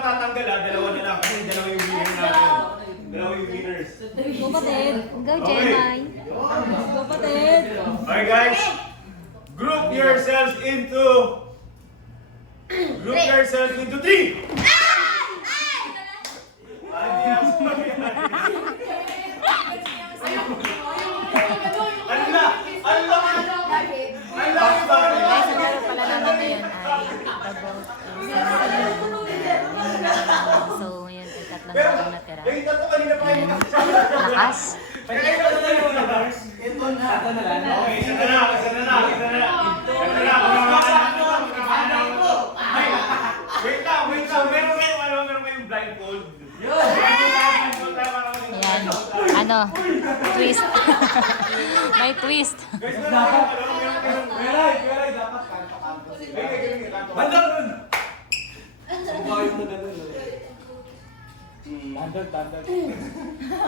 matatanggal ha, dalawa na lang kasi dalawa yung winner natin. Dalawa yung winners. Go patid. Go, Jemai. Go patid. Okay guys, group yourselves into 3. Pala namin ngayon ay so, yun, ay tatlong na natira. Lakas. Wait lang. Meron kayong blindfold. Ayan. Ano? Twist. May twist. Bandang nun!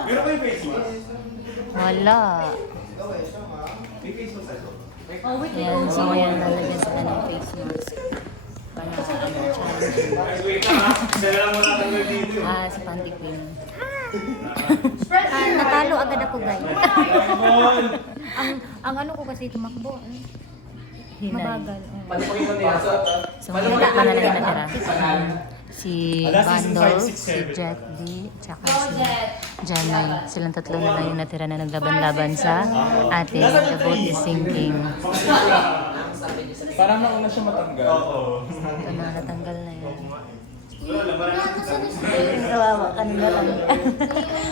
Meron kayong face mask? Wala. May face mask ako. Ayan, so ayan, lalagyan sila ng face mask. Para challenge. Guys, wait lang ha. Isa na lang matatanggal dito. Si Panty Queen. Natalo agad ako, guys. ang ano ko kasi tumakbo. Mabagal. So, wala pa na lang natira. Si Bundle, si Jet D, tsaka si Janay. Silang tatlo na lang yung natira na naglaban-laban sa ating The Boat is Sinking. Parang nauna siya matanggal. Ito na, natanggal na yun. Kawawa, kanina lang.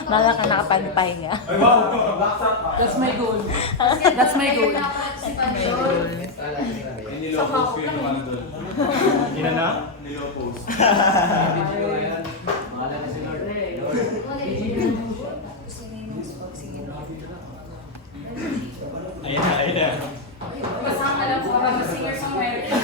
Mga ka nakapagpahinga. That's my goal. That's my goal. Nilopose ko yung ano doon. Hindi na? Nilopose. Ayun na. Kasama lang po. I'm a singer-songwriter.